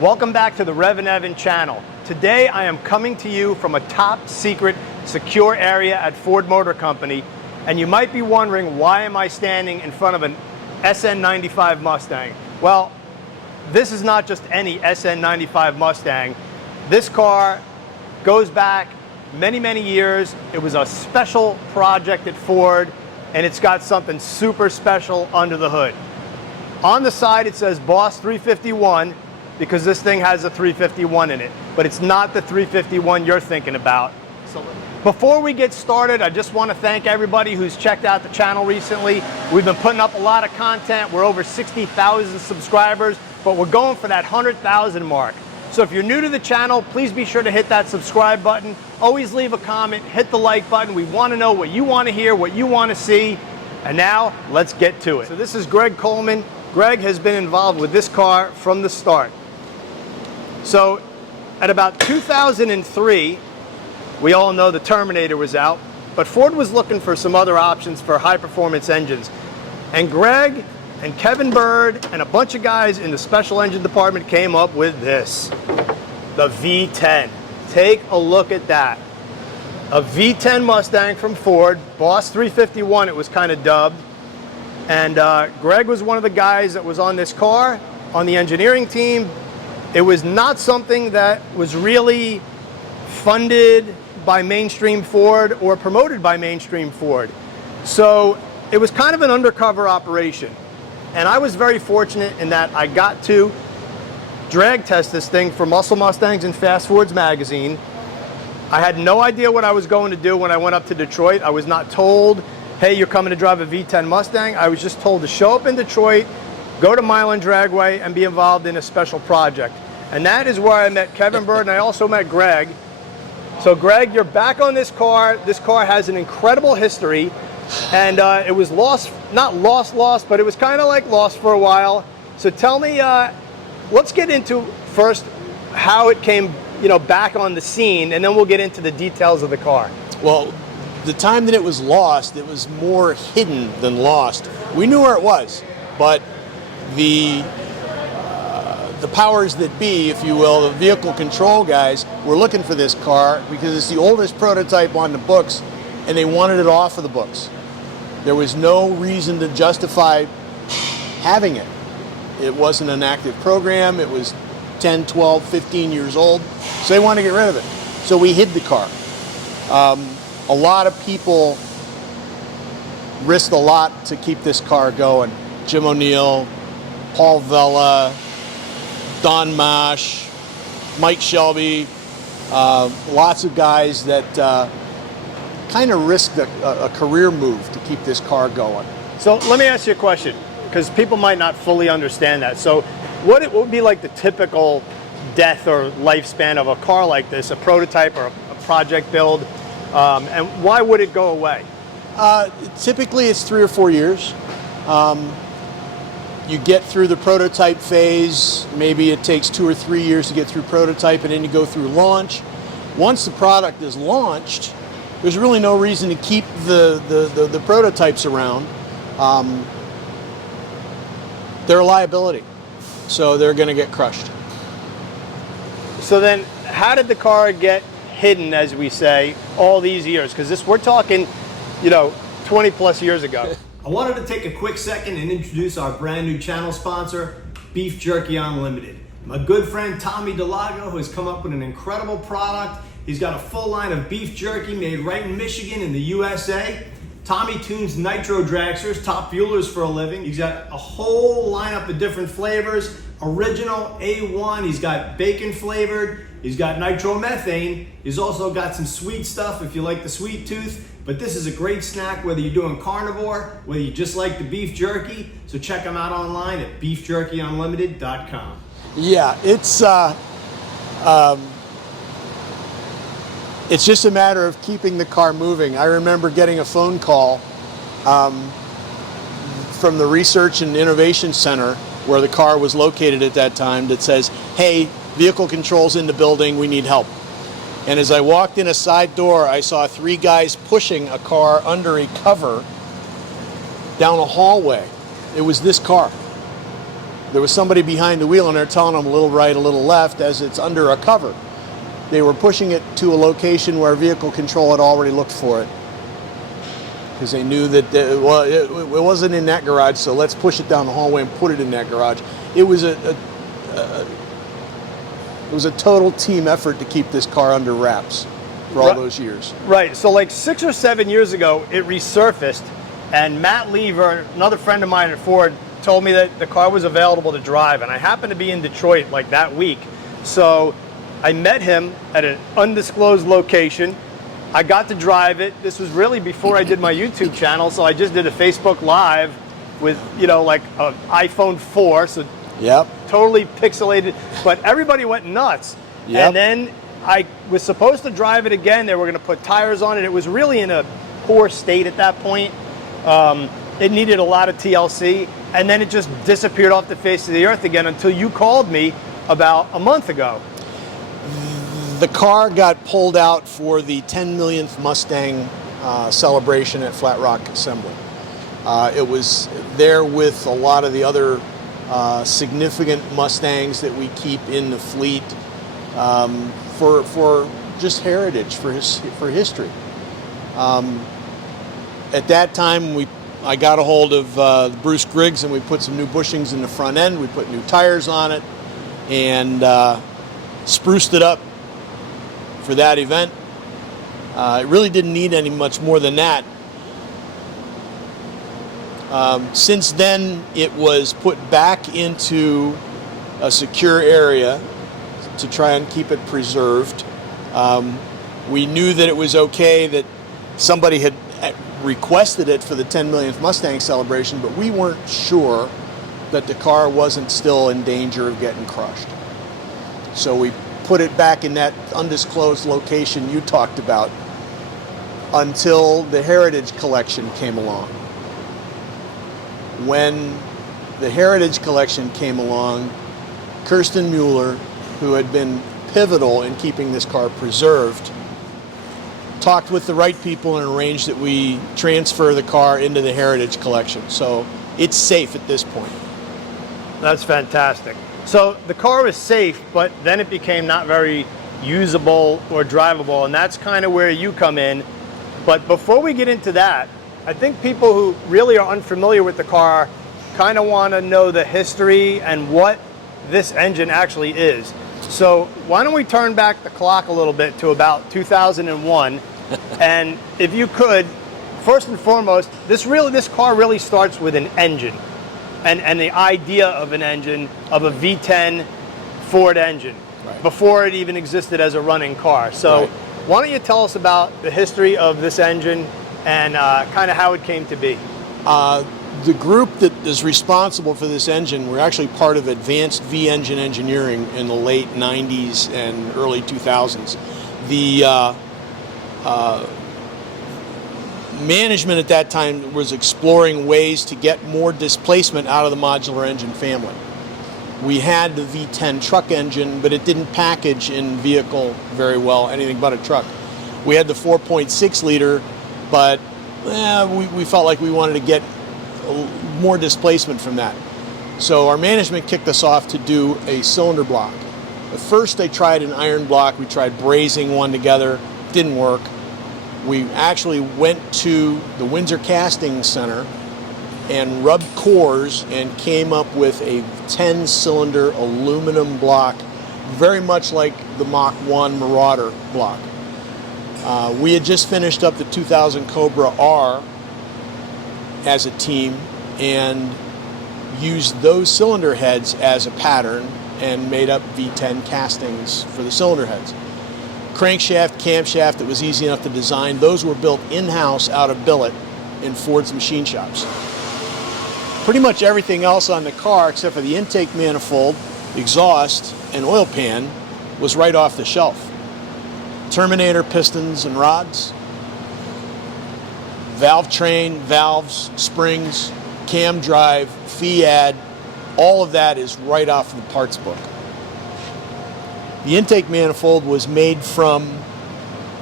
Welcome back to the REVan channel. Today I am coming to you from a top secret secure area at Ford Motor Company, and you might be wondering, why am I standing in front of an SN95 Mustang? Well, this is not just any SN95 Mustang. This car goes back many years. It was a special project at Ford, and it's got something super special under the hood. On the side it says Boss 351 because this thing has a 351 in it, but it's not the 351 you're thinking about. So before we get started, I just want to thank everybody who's checked out the channel recently. We've been putting up a lot of content. We're over 60,000 subscribers, but we're going for that 100,000 mark. So if you're new to the channel, please be sure to hit that subscribe button. Always leave a comment, hit the like button. We want to know what you want to hear, what you want to see. And now, let's get to it. So this is Greg Coleman. Greg has been involved with this car from the start. So at about 2003, we all know the Terminator was out, but Ford was looking for some other options for high performance engines. And Greg and Kevin Bird and a bunch of guys in the special engine department came up with this, the V10. Take a look at that. A V10 Mustang from Ford, Boss 351 it was kind of dubbed. And Greg was one of the guys that was on this car, on the engineering team. It was not something that was really funded by mainstream Ford or promoted by mainstream Ford. So it was kind of an undercover operation. And I was very fortunate in that I got to drag test this thing for Muscle Mustangs and Fast Fords magazine. I had no idea what I was going to do when I went up to Detroit. I was not told, hey, you're coming to drive a V10 Mustang. I was just told to show up in Detroit, go to Milan Dragway, and be involved in a special project. And that is where I met Kevin Bird, and I also met Greg. So Greg, you're back on this car. This car has an incredible history, and it was lost, not lost, but it was kind of like lost for a while. So tell me, let's get into first how it came, back on the scene, and then we'll get into the details of the car. Well, the time that it was lost, it was more hidden than lost. We knew where it was, but the powers that be, if you will, the vehicle control guys, were looking for this car because it's the oldest prototype on the books, and they wanted it off of the books. There was no reason to justify having it. It wasn't an active program. It was 10, 12, 15 years old, so they wanted to get rid of it. So we hid the car. A lot of people risked a lot to keep this car going. Jim O'Neill, Paul Vella, Don Mash, Mike Shelby, lots of guys that kind of risked a career move to keep this car going. So let me ask you a question, because people might not fully understand that. So what would be like the typical death or lifespan of a car like this, a prototype or a project build, and why would it go away? Typically it's 3 or 4 years. You get through the prototype phase, maybe it takes 2 or 3 years to get through prototype, and then you go through launch. Once the product is launched, there's really no reason to keep the prototypes around. They're a liability, so they're going to get crushed. So then, how did the car get hidden, as we say, all these years? Because we're talking, 20 plus years ago. I wanted to take a quick second and introduce our brand new channel sponsor, Beef Jerky Unlimited. My good friend Tommy Delago has come up with an incredible product. He's got a full line of beef jerky made right in Michigan in the USA. Tommy tunes nitro dragsters, top fuelers for a living. He's got a whole lineup of different flavors. Original, A1, he's got bacon flavored, he's got nitromethane. He's also got some sweet stuff if you like the sweet tooth. But this is a great snack whether you're doing carnivore, whether you just like the beef jerky. So check them out online at beefjerkyunlimited.com. Yeah, it's just a matter of keeping the car moving. I remember getting a phone call from the Research and Innovation Center where the car was located at that time that says, hey, vehicle control's in the building, we need help. And as I walked in a side door, I saw 3 guys pushing a car under a cover down a hallway. It was this car. There was somebody behind the wheel and they're telling them a little right, a little left as it's under a cover. They were pushing it to a location where vehicle control had already looked for it, because they knew that, it wasn't in that garage, so let's push it down the hallway and put it in that garage. It was a total team effort to keep this car under wraps for all those years. Right, so like 6 or 7 years ago, it resurfaced, and Matt Lever, another friend of mine at Ford, told me that the car was available to drive, and I happened to be in Detroit like that week. So I met him at an undisclosed location. I got to drive it. This was really before I did my YouTube channel, so I just did a Facebook Live with, like an iPhone 4, so yep, totally pixelated, but everybody went nuts. Yep. And then I was supposed to drive it again. They were going to put tires on it. It was really in a poor state at that point. It needed a lot of TLC, and then it just disappeared off the face of the earth again until you called me about a month ago. The car got pulled out for the 10 millionth Mustang celebration at Flat Rock Assembly. It was there with a lot of the other significant Mustangs that we keep in the fleet for just heritage, for history. At that time, I got a hold of Bruce Griggs, and we put some new bushings in the front end. We put new tires on it and spruced it up for that event. It really didn't need any much more than that. Since then, it was put back into a secure area to try and keep it preserved. We knew that it was okay that somebody had requested it for the 10 millionth Mustang celebration, but we weren't sure that the car wasn't still in danger of getting crushed. So we put it back in that undisclosed location you talked about until the Heritage Collection came along. When the Heritage Collection came along, Kirsten Mueller, who had been pivotal in keeping this car preserved, talked with the right people and arranged that we transfer the car into the Heritage Collection. So it's safe at this point. That's fantastic. So the car was safe, but then it became not very usable or drivable, and that's kind of where you come in. But before we get into that, I think people who really are unfamiliar with the car kind of want to know the history and what this engine actually is. So why don't we turn back the clock a little bit to about 2001, and if you could, first and foremost, this car really starts with an engine, and the idea of an engine, of a V10 Ford engine, right, before it even existed as a running car. So right, why don't you tell us about the history of this engine and kind of how it came to be? The group that is responsible for this engine were actually part of advanced V engine engineering in the late 90s and early 2000s. The management at that time was exploring ways to get more displacement out of the modular engine family. We had the V10 truck engine, but it didn't package in vehicle very well, anything but a truck. We had the 4.6 liter, but we felt like we wanted to get more displacement from that. So our management kicked us off to do a cylinder block. At first they tried an iron block. We tried brazing one together. Didn't work. We actually went to the Windsor Casting Center and rubbed cores and came up with a 10-cylinder aluminum block, very much like the Mach 1 Marauder block. We had just finished up the 2000 Cobra R as a team and used those cylinder heads as a pattern and made up V10 castings for the cylinder heads. Crankshaft, camshaft that was easy enough to design, those were built in-house out of billet in Ford's machine shops. Pretty much everything else on the car, except for the intake manifold, exhaust, and oil pan, was right off the shelf. Terminator pistons and rods, valve train, valves, springs, cam drive, FIAD, all of that is right off the parts book. The intake manifold was made from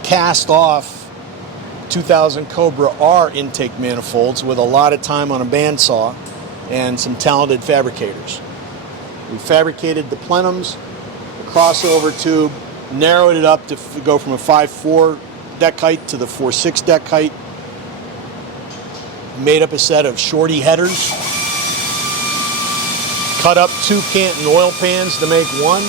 cast off 2000 Cobra R intake manifolds with a lot of time on a bandsaw and some talented fabricators. We fabricated the plenums, the crossover tube, narrowed it up to go from a 5.4 deck height to the 4.6 deck height. Made up a set of shorty headers. Cut up 2 Canton oil pans to make one.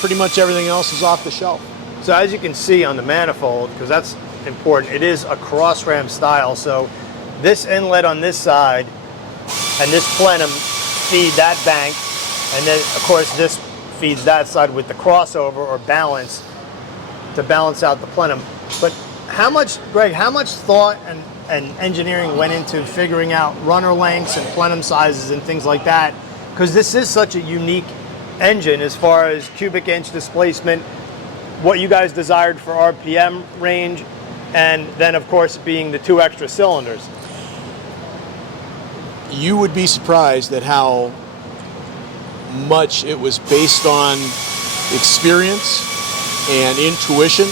Pretty much everything else is off the shelf. So as you can see on the manifold, because that's important, it is a cross ram style. So this inlet on this side and this plenum feed that bank, and then of course this feeds that side with the crossover or balance to balance out the plenum. But how much, Greg, how much thought and engineering went into figuring out runner lengths and plenum sizes and things like that? Because this is such a unique engine as far as cubic inch displacement, what you guys desired for RPM range, and then of course being the 2 extra cylinders. You would be surprised at how much it was based on experience and intuition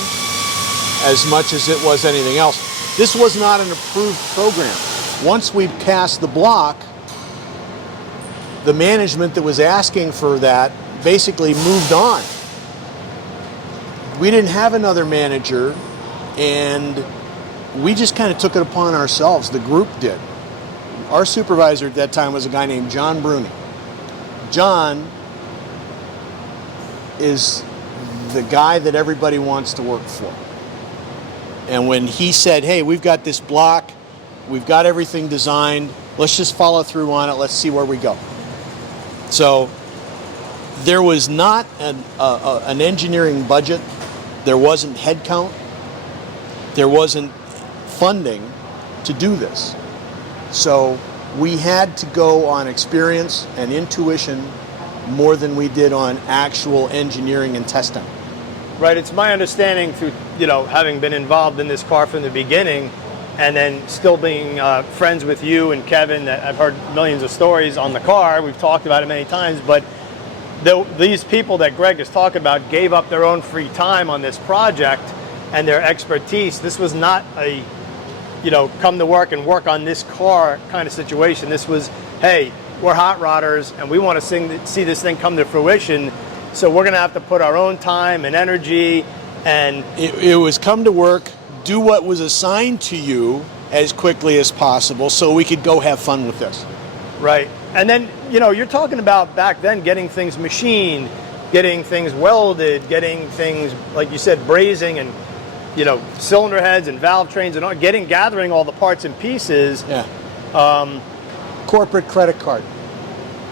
as much as it was anything else. This was not an approved program. Once we passed the block, the management that was asking for that basically moved on. We didn't have another manager, and we just kind of took it upon ourselves. The group did. Our supervisor at that time was a guy named John Bruni. John is the guy that everybody wants to work for. And when he said, hey, we've got this block, we've got everything designed, let's just follow through on it, let's see where we go. So there was not an engineering budget, there wasn't headcount, there wasn't funding to do this. So we had to go on experience and intuition more than we did on actual engineering and testing. Right, it's my understanding through, having been involved in this car from the beginning and then still being friends with you and Kevin, that I've heard millions of stories on the car, we've talked about it many times, but these people that Greg is talking about gave up their own free time on this project and their expertise. This was not a, come to work and work on this car kind of situation. This was, hey, we're hot rodders and we want to see this thing come to fruition. So we're going to have to put our own time and energy, and it was come to work, do what was assigned to you as quickly as possible so we could go have fun with this. Right. And then, you're talking about back then getting things machined, getting things welded, getting things, like you said, brazing and, cylinder heads and valve trains and all, gathering all the parts and pieces. Yeah. Corporate credit card.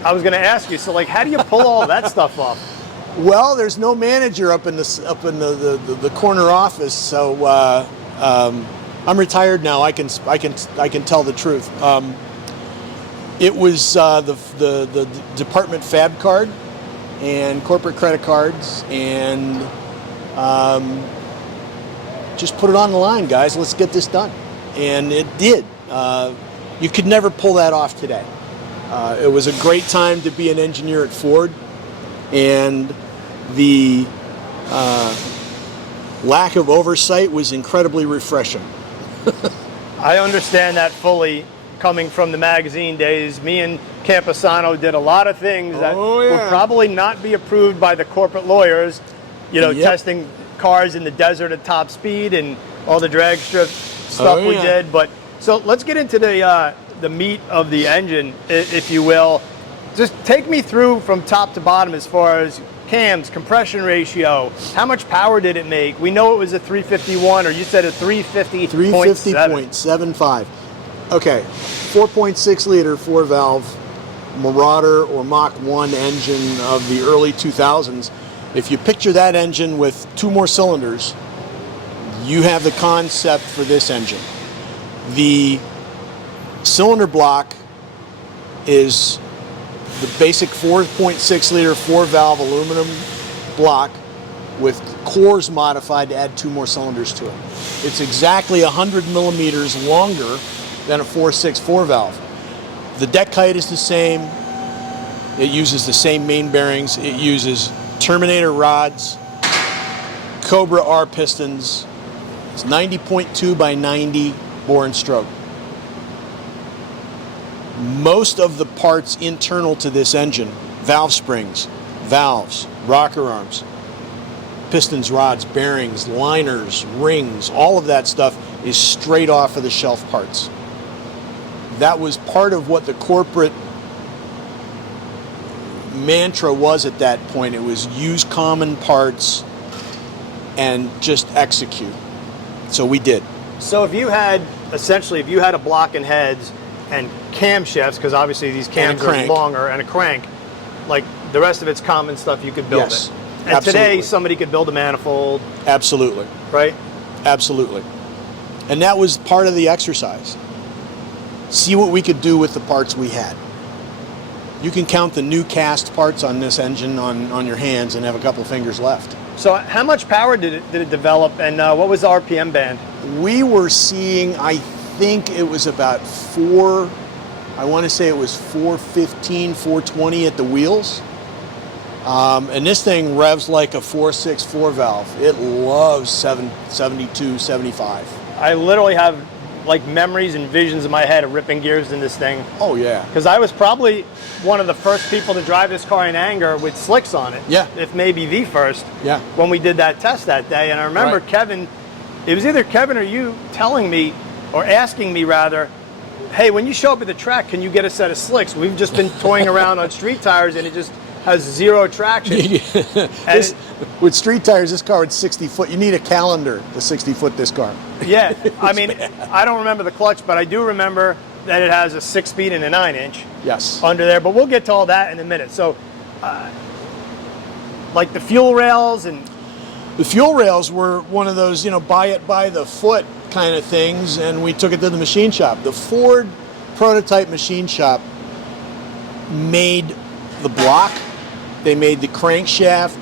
I was going to ask you, so how do you pull all that stuff off? Well, there's no manager up in the corner office, so I'm retired now. I can tell the truth. It was the department fab card and corporate credit cards, and just put it on the line, guys. Let's get this done, and it did. You could never pull that off today. It was a great time to be an engineer at Ford, and the lack of oversight was incredibly refreshing. I understand that fully. Coming from the magazine days, me and Camposano did a lot of things that would probably not be approved by the corporate lawyers, testing cars in the desert at top speed and all the drag strip stuff we did. But so let's get into the meat of the engine, if you will. Just take me through from top to bottom as far as cams, compression ratio, how much power did it make? We know it was a 351, or you said a 350.7. 350.75. Okay, 4.6 liter 4-valve Marauder or Mach 1 engine of the early 2000s. If you picture that engine with 2 more cylinders, you have the concept for this engine. The cylinder block is the basic 4.6 liter 4-valve aluminum block with cores modified to add 2 more cylinders to it. It's exactly 100 millimeters longer than a 4.6 4-valve. The deck height is the same. It uses the same main bearings. It uses Terminator rods, Cobra R pistons. It's 90.2 by 90 bore and stroke. Most of the parts internal to this engine valve springs, valves, rocker arms, pistons, rods, bearings, liners, rings, all of that stuff is straight off of the shelf parts. That was part of what the corporate mantra was at that point. It was use common parts and just execute. So we did. So if you had a block and heads and camshafts, because obviously these cams are longer, and a crank, like the rest of it's common stuff, you could build Yes, it. And absolutely. today somebody could build a manifold, Absolutely. right? Absolutely. And that was part of the exercise. See what we could do with the parts we had. You can count the new cast parts on this engine on your hands and have a couple fingers left. So how much power did it develop, and what was the RPM band? We were seeing, I think it was about 415, 420 at the wheels. And this thing revs like a 4.6 valve. It loves 72, 75. I literally have like memories and visions in my head of ripping gears in this thing. Oh yeah. Because I was probably one of the first people to drive this car in anger with slicks on it. Yeah. If maybe the first. Yeah. When we did that test that day. And I remember Right. Kevin, it was either Kevin or you telling me, or asking me rather, hey, when you show up at the track, can you get a set of slicks? We've just been toying around on street tires and it just has zero traction. With street tires, this car with 60 foot, you need a calendar to 60 foot this car. Yeah, I mean, I don't remember the clutch, but I do remember that it has a 6-speed and a 9-inch. Yes. Under there, but we'll get to all that in a minute. So, like the fuel rails and... The fuel rails were one of those, buy it by the foot kind of things, and we took it to the machine shop. The Ford prototype machine shop made the block, they made the crankshaft.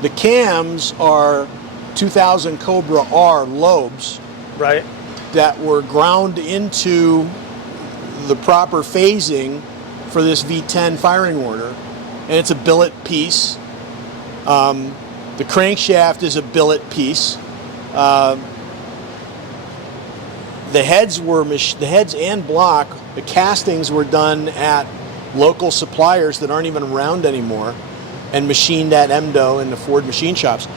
The cams are 2000 Cobra R lobes, right, that were ground into the proper phasing for this V10 firing order, and it's a billet piece. The crankshaft is a billet piece. The heads and block, the castings were done at local suppliers that aren't even around anymore, and machined at MDO in the Ford machine shops.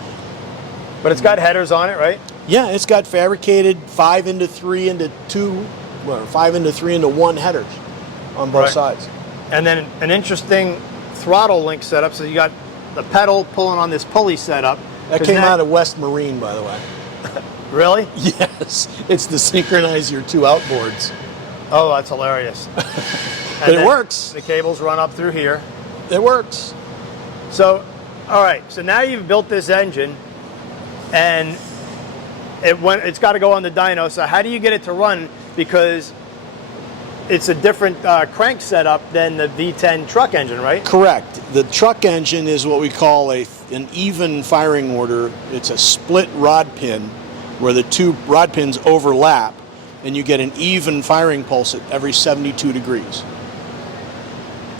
But it's got headers on it, right? Yeah, it's got fabricated 5 into 3 into 2, well, 5 into 3 into 1 headers on both sides. And then an interesting throttle link setup. So you got the pedal pulling on this pulley setup. That came out of West Marine, by the way. Really? Yes, it's to synchronize your two outboards. Oh, that's hilarious. But it works. The cables run up through here. It works. So, all right. So now you've built this engine, and it's got to go on the dyno. So how do you get it to run? Because it's a different crank setup than the V10 truck engine, right? Correct. The truck engine is what we call an even firing order. It's a split rod pin where the two rod pins overlap, and you get an even firing pulse at every 72 degrees.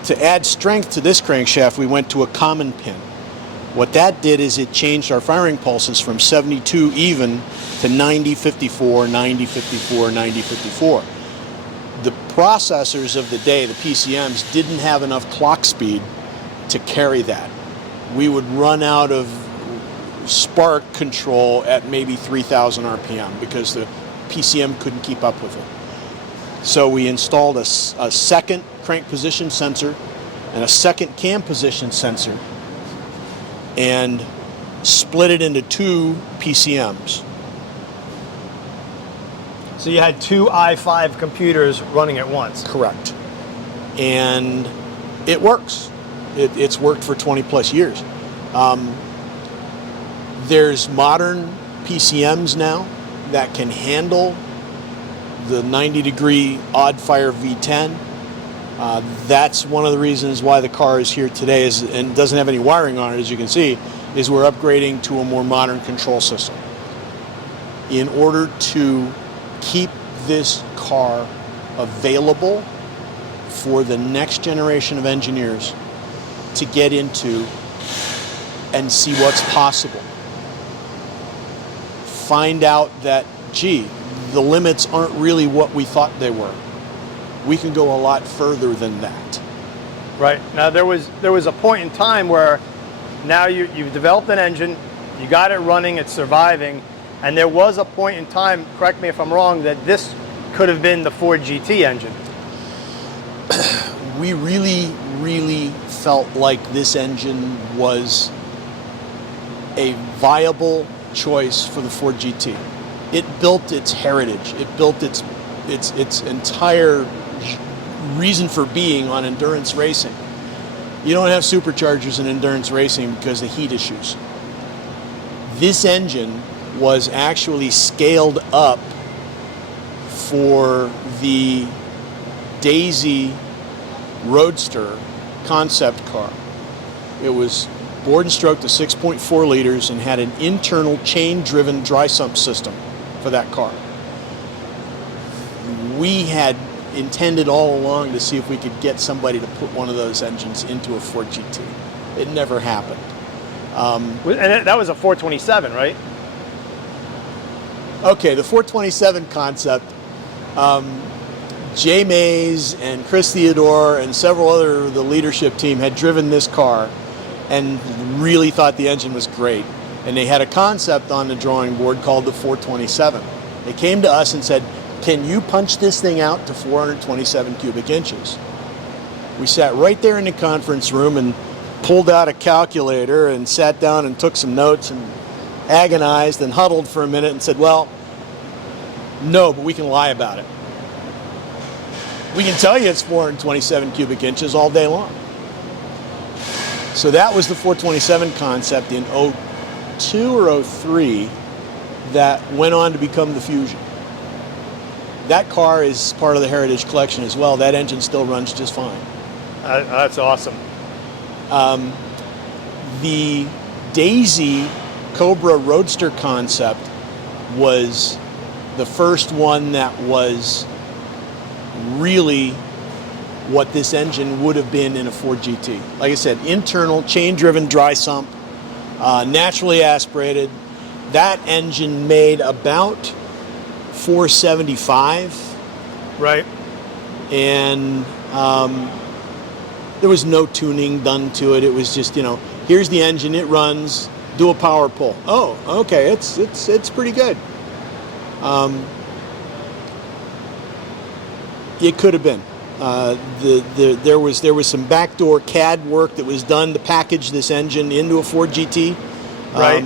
To add strength to this crankshaft, we went to a common pin. What that did is it changed our firing pulses from 72 even to 90-54, 90-54, 90-54. The processors of the day, the PCMs, didn't have enough clock speed to carry that. We would run out of spark control at maybe 3,000 RPM because the PCM couldn't keep up with it. So we installed a second crank position sensor and a second cam position sensor and split it into 2 PCMs. So you had 2 i5 computers running at once. Correct. And it works. It's worked for 20 plus years. There's modern PCMs now that can handle the 90-degree odd fire V10. That's one of the reasons why the car is here today and doesn't have any wiring on it, as you can see, is we're upgrading to a more modern control system in order to keep this car available for the next generation of engineers to get into and see what's possible. Find out that, gee, the limits aren't really what we thought they were. We can go a lot further than that. Right. Now there was a point in time where now you've developed an engine, you got it running, it's surviving, and there was a point in time, correct me if I'm wrong, that this could have been the Ford GT engine. We really felt like this engine was a viable choice for the Ford GT. It built its heritage. It built its entire reason for being on endurance racing. You don't have superchargers in endurance racing because of heat issues. This engine was actually scaled up for the Daisy Roadster concept car. It was bored and stroked to 6.4 liters and had an internal chain-driven dry sump system for that car. We had intended all along to see if we could get somebody to put one of those engines into a Ford GT. It never happened. And that was a 427, right? Okay, the 427 concept, Jay Mays and Chris Theodore and several other of the leadership team had driven this car and really thought the engine was great. And they had a concept on the drawing board called the 427. They came to us and said, can you punch this thing out to 427 cubic inches? We sat right there in the conference room and pulled out a calculator and sat down and took some notes and agonized and huddled for a minute and said, well, no, but we can lie about it. We can tell you it's 427 cubic inches all day long. So that was the 427 concept in 02 or 03 that went on to become the Fusion. That car is part of the Heritage Collection as well. That engine still runs just fine. That's awesome. The Daisy Cobra Roadster concept was the first one that was really what this engine would have been in a Ford GT. Like I said, internal, chain-driven dry sump, naturally aspirated. That engine made about 475. Right. And there was no tuning done to it. It was just, here's the engine, it runs, do a power pull. Oh, okay, it's pretty good. It could have been. There was some backdoor CAD work that was done to package this engine into a Ford GT. Right.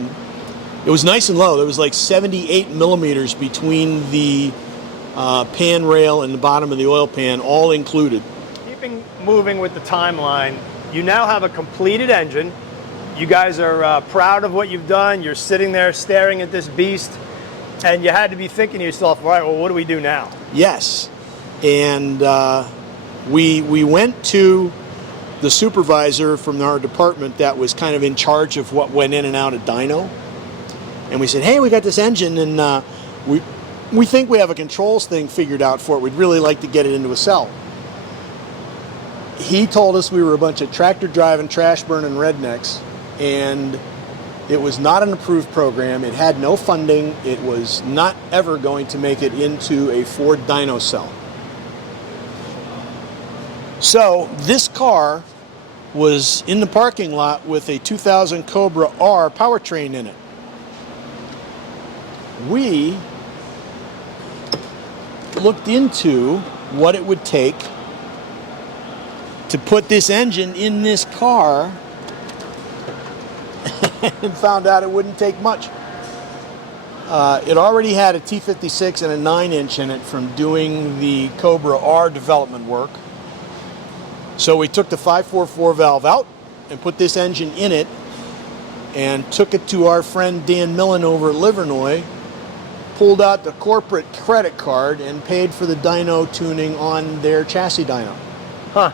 It was nice and low. There was like 78 millimeters between the pan rail and the bottom of the oil pan, all included. Keeping moving with the timeline, you now have a completed engine. You guys are proud of what you've done. You're sitting there staring at this beast, and you had to be thinking to yourself, all right, well, what do we do now? Yes. And we went to the supervisor from our department that was kind of in charge of what went in and out of dyno. And we said, hey, we got this engine, and we think we have a controls thing figured out for it. We'd really like to get it into a cell. He told us we were a bunch of tractor driving, trash burning rednecks, and it was not an approved program. It had no funding. It was not ever going to make it into a Ford dyno cell. So this car was in the parking lot with a 2000 Cobra R powertrain in it. We looked into what it would take to put this engine in this car and found out it wouldn't take much. It already had a T56 and a 9-inch in it from doing the Cobra R development work. So we took the 544 valve out and put this engine in it and took it to our friend Dan Millen over at Livernois, pulled out the corporate credit card and paid for the dyno tuning on their chassis dyno. Huh.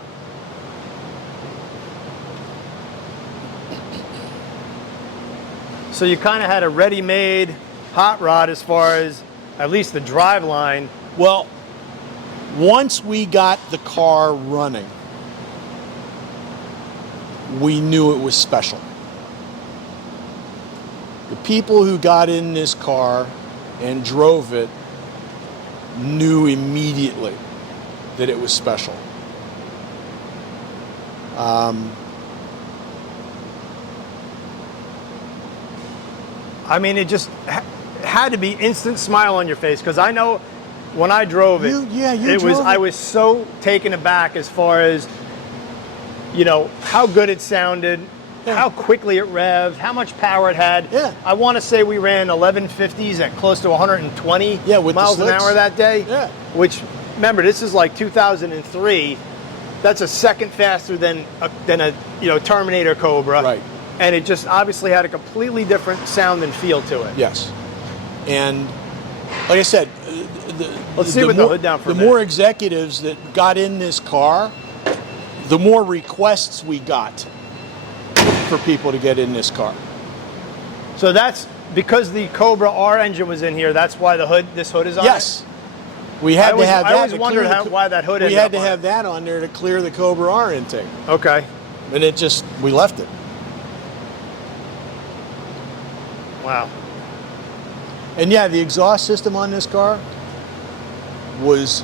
So you kind of had a ready-made hot rod as far as at least the drive line. Well, once we got the car running, we knew it was special. The people who got in this car and drove it knew immediately that it was special. I mean, it just had to be instant smile on your face, because I know when I drove it, I was so taken aback as far as, you know, how good it sounded, how quickly it revved, how much power it had. Yeah. I want to say we ran 1150s at close to 120 with miles an hour that day. Yeah. Which, remember, this is like 2003. That's a second faster than a Terminator Cobra. Right. And it just obviously had a completely different sound and feel to it. Yes. And like I said, Let's see with the hood down for a the minute. more executives that got in this car, the more requests we got for people to get in this car. So that's because the Cobra R engine was in here. That's why this hood is on. Yes. We had to have that. I always wondered why that hood. We had to have that on there to clear the Cobra R intake. Okay. And we left it. Wow. And yeah, the exhaust system on this car was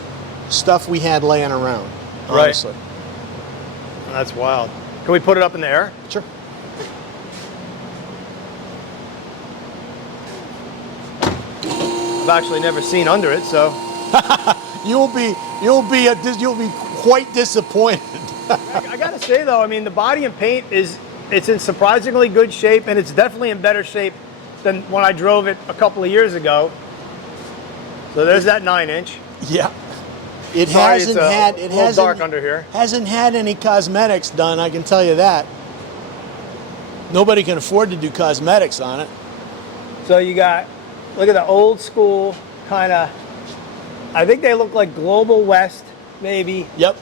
stuff we had laying around, honestly. Right. That's wild. Can we put it up in the air? Sure. I've actually never seen under it, so. You'll be quite disappointed. I gotta say though, I mean, the body and paint it's in surprisingly good shape, and it's definitely in better shape than when I drove it a couple of years ago. So there's that 9-inch. Yeah. It Sorry, hasn't it's had a little dark under here. Hasn't had any cosmetics done, I can tell you that. Nobody can afford to do cosmetics on it. So you got, look at the old school kind of, I think they look like Global West, maybe. Yep.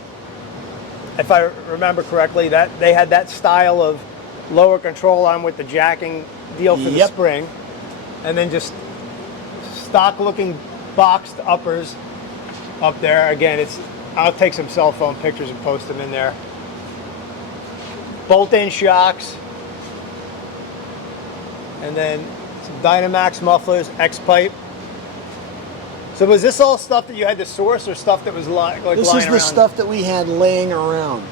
If I remember correctly, that they had that style of lower control arm with the jacking deal for the spring, and then just stock looking boxed uppers up there. Again, I'll take some cell phone pictures and post them in there. Bolt-in shocks, and then some Dynamax mufflers, X-pipe. So was this all stuff that you had to source, or stuff that was lying around? This is the stuff that we had laying around,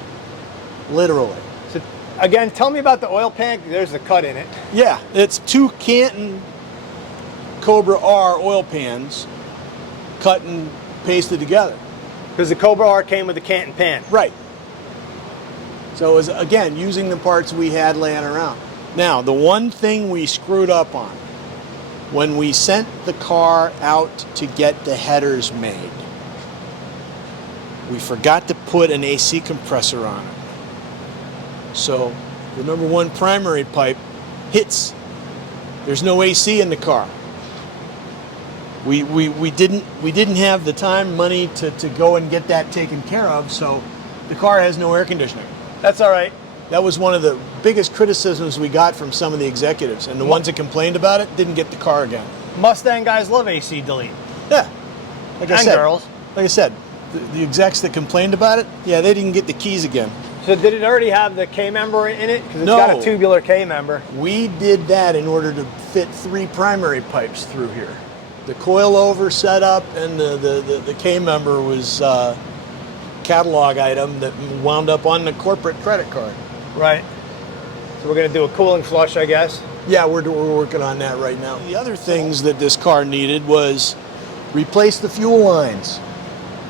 literally. So again, tell me about the oil pan. There's a cut in it. Yeah, it's 2 Canton Cobra R oil pans cut and pasted together. Because the Cobra R came with the Canton pan. Right. So it was, again, using the parts we had laying around. Now, the one thing we screwed up on, when we sent the car out to get the headers made, we forgot to put an AC compressor on it. So the number 1 primary pipe hits. There's no AC in the car. We didn't have the time, money to go and get that taken care of, so the car has no air conditioning. That's all right. That was one of the biggest criticisms we got from some of the executives, and the ones that complained about it didn't get the car again. Mustang guys love AC delete. Yeah. Like I And said, girls. Like I said, the execs that complained about it, yeah, they didn't get the keys again. So did it already have the K-member in it? Because it's No. got a tubular K-member. We did that in order to fit 3 primary pipes through here. The coilover setup and the K-member was a catalog item that wound up on the corporate credit card. Right. So we're going to do a cooling flush, I guess. Yeah, we're working on that right now. The other things that this car needed was replace the fuel lines.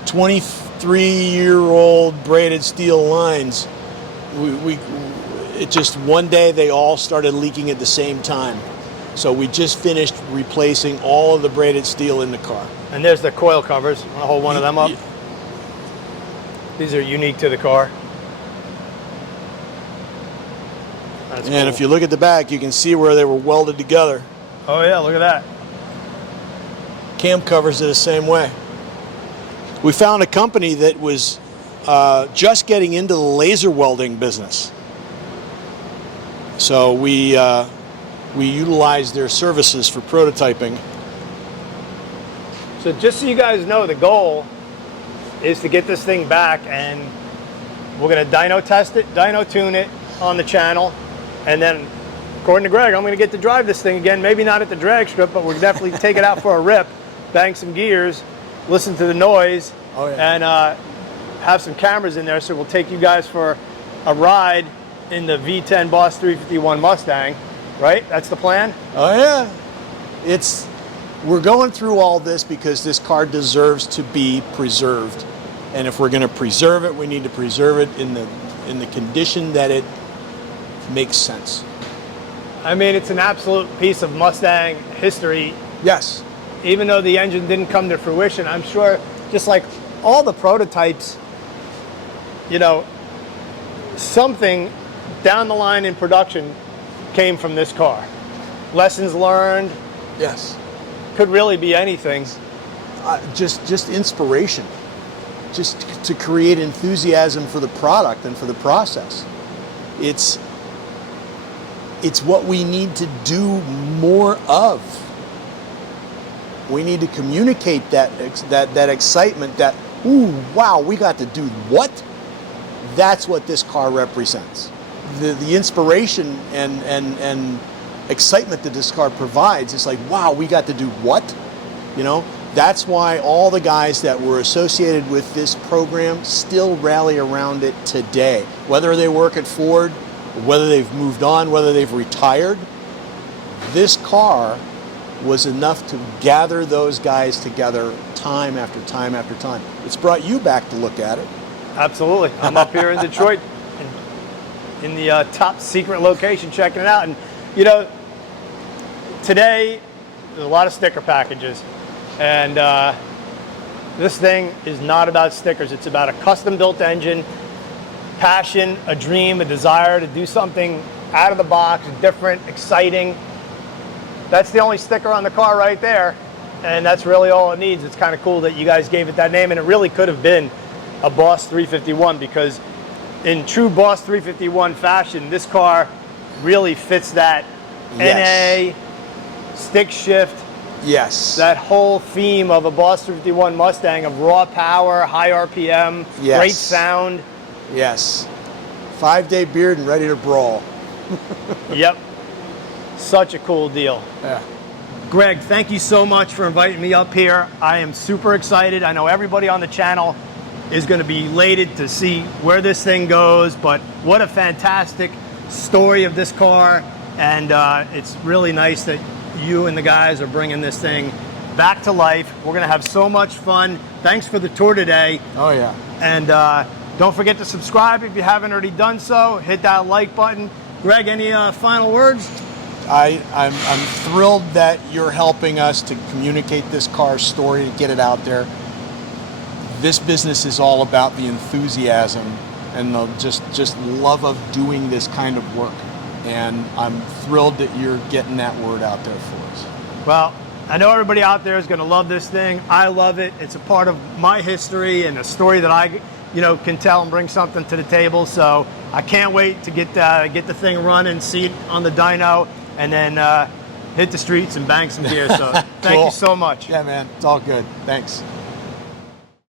23-year-old braided steel lines. It just one day they all started leaking at the same time. So we just finished replacing all of the braided steel in the car. And there's the coil covers. I'm going to hold one of them up. Yeah. These are unique to the car. That's And cool. if you look at the back, you can see where they were welded together. Oh yeah, look at that. Cam covers are the same way. We found a company that was just getting into the laser welding business. So we utilized their services for prototyping. So just so you guys know, the goal is to get this thing back, and we're going to dyno test it, dyno tune it on the channel, and then according to Greg, I'm going to get to drive this thing again, maybe not at the drag strip, but we'll definitely take it out for a rip, bang some gears, listen to the noise, Oh, yeah. and have some cameras in there, so we'll take you guys for a ride in the V10 Boss 351 Mustang, right? That's the plan? Oh yeah. We're going through all this because this car deserves to be preserved. And if we're going to preserve it, we need to preserve it in the condition that it makes sense. I mean, it's an absolute piece of Mustang history. Yes. Even though the engine didn't come to fruition, I'm sure just like all the prototypes, you know, something down the line in production came from this car. Lessons learned. Yes. Could really be anything. Just inspiration. Just to create enthusiasm for the product and for the process. It's what we need to do more of. We need to communicate that excitement, that, ooh, wow, we got to do what? That's what this car represents. The inspiration and excitement that this car provides is like, wow, we got to do what? You know, that's why all the guys that were associated with this program still rally around it today. Whether they work at Ford, whether they've moved on, whether they've retired, this car was enough to gather those guys together time after time after time. It's brought you back to look at it. Absolutely. I'm up here in Detroit in the top secret location checking it out. And, you know, today there's a lot of sticker packages. And this thing is not about stickers. It's about a custom-built engine, passion, a dream, a desire to do something out of the box, different, exciting. That's the only sticker on the car right there, and that's really all it needs. It's kind of cool that you guys gave it that name, and it really could have been a Boss 351, because in true Boss 351 fashion, this car really fits that. Yes. NA, stick shift, Yes. that whole theme of a Boss 351 Mustang of raw power, high RPM, Yes. great sound. Yes. 5-day beard and ready to brawl. Yep. Such a cool deal. Yeah. Greg, thank you so much for inviting me up here. I am super excited. I know everybody on the channel is going to be elated to see where this thing goes, but what a fantastic story of this car. And it's really nice that you and the guys are bringing this thing back to life. We're going to have so much fun. Thanks for the tour today. Oh, yeah. And don't forget to subscribe if you haven't already done so. Hit that like button. Greg, any final words? I'm thrilled that you're helping us to communicate this car's story, to get it out there. This business is all about the enthusiasm and the just love of doing this kind of work. And I'm thrilled that you're getting that word out there for us. Well, I know everybody out there is going to love this thing. I love it. It's a part of my history and a story that I, can tell and bring something to the table. So I can't wait to get the thing running, see it on the dyno, and then hit the streets and bang some gear. So thank Cool. you so much. Yeah, man. It's all good. Thanks.